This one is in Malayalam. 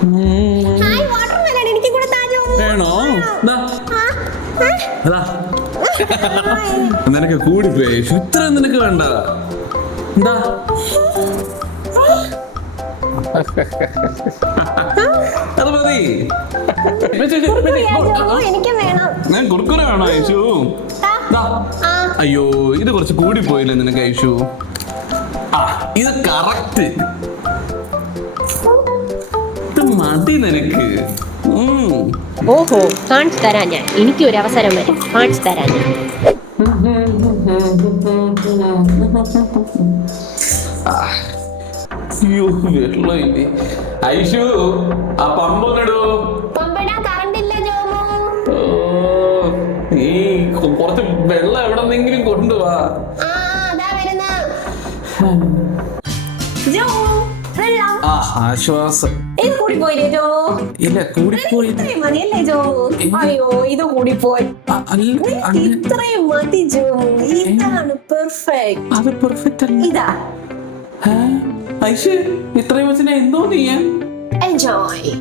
ഹായ് വാട്ടർമെലൺ എനിക്ക് കൂടെ താ ജോ. വേണോ? നിനക്ക് കൂടിപ്പോയി. ഇത്ര നിനക്ക് വേണ്ട. എന്താ അത് മതി. എനിക്ക് വേണം. ഞാൻ കുർക്കുറ വേണോ ഐഷു? അയ്യോ ഇത് കുറച്ച് കൂടിപ്പോയില്ലേ നിനക്ക് ഐഷു? ഇത് കറക്റ്റ്. ഇത് മതി നിനക്ക്. ഓഹോ, കാണിച്ചു തരാം ഞാൻ. എനിക്ക് ഒരു അവസരം വരും, കാണിച്ചു തരാം ഞാൻ. അയ്യോ വെള്ളമില്ലേ ഐഷു? ആ പമ്പൊന്നിടൂ. നീ കുറച്ച് വെള്ളം എവിടെന്നെങ്കിലും കൊണ്ടുപോവാ. ആശ്വാസം. ഇത് കൂടിപ്പോയില്ലേ ജോ? ഇല്ല കൂടിപ്പോയി. ഇത്രയും മതിയല്ലേ ജോ? അയ്യോ ഇത് കൂടിപ്പോയി. ഇത്രയും മതി ജോ. ഇതാണ് പെർഫെക്റ്റ്. അത് പെർഫെക്റ്റ് അല്ല. ഇതാ ഐഷു ഇത്രയും വെച്ചാൽ എന്തോ നീ എൻജോയ്.